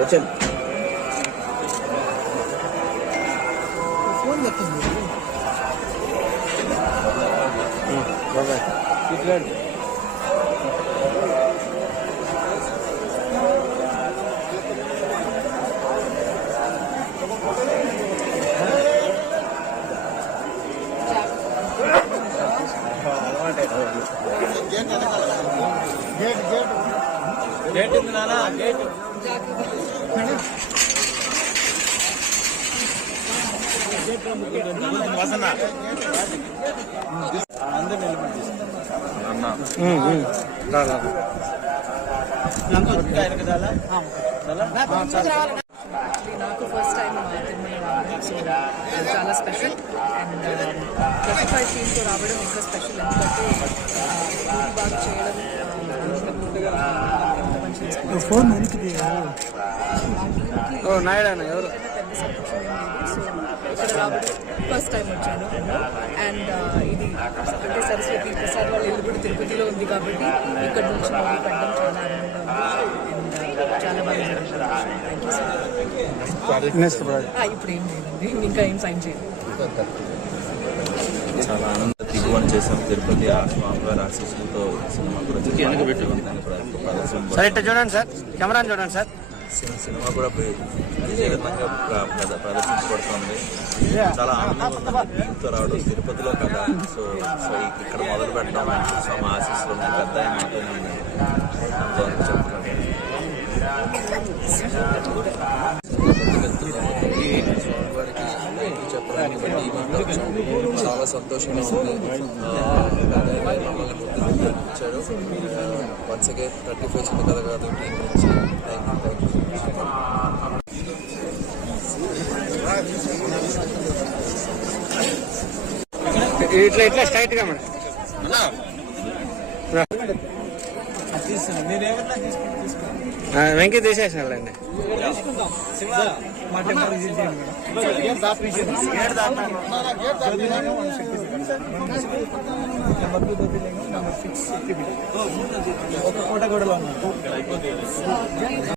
వచ్చాను ఫోన్ దక్కింది గేట్ ఉంది నానా గేట్ వసన్నా అందరు నిలబడి నాకు ఫస్ట్ టైం తిరుమల రావడం సో చాలా స్పెషల్ అండ్ 35 టీమ్తో రావడం ఇంకా స్పెషల్ ఎందుకంటే బాగా చేయడం ఫోన్ వెనక్కి ఎవరు పెద్ద సంతోషం ఏం లేదు సో ఇక్కడ రావడం ఫస్ట్ టైం వచ్చాను అండ్ ఇది అంటే సరస్వతి ప్రసాద్ వాళ్ళ ఇల్లు కూడా తిరుపతిలో ఉంది కాబట్టి ఇక్కడ నుంచి మొదలు పెట్టడం చాలా ఆనందంగా ఉంది అండ్ చాలా బాగా జరుగుతుంది. Thank you so much. ఇప్పుడు ఏం లేదండి ఇంకా ఏం సైన్ చేయలేదు. చాలా ఆనంద దిగువని చేసాం. తిరుపతి స్వామివారి ఆశీస్సులతో సినిమా కూడా చూడండి సార్ కెమెరా చూడండి సార్. సినిమా కూడా విజయవంతంగా ప్రదర్శించబడుతుంది. చాలా ఆనందంగా ఉంది టీంతో రావడం తిరుపతిలో కదా. సో ఇక్కడ మొదలు పెట్టడం స్వామి ఆశీస్సులు ఉన్నాయి. పెద్ద మాత్రమే ఉన్నాయి. స్వామివారికి చెప్పడానికి బట్టి చాలా సంతోషంగా ఉంది. మమ్మల్ని ముందు ఇచ్చారు. వన్స్ అగైన్ 35 చిన్న కథ కాదు టీం నుంచి ఇట్లా స్ట్రైట్ గా మేడం వెంకీ తీసేసినాళ్ళండి. కోట కూడా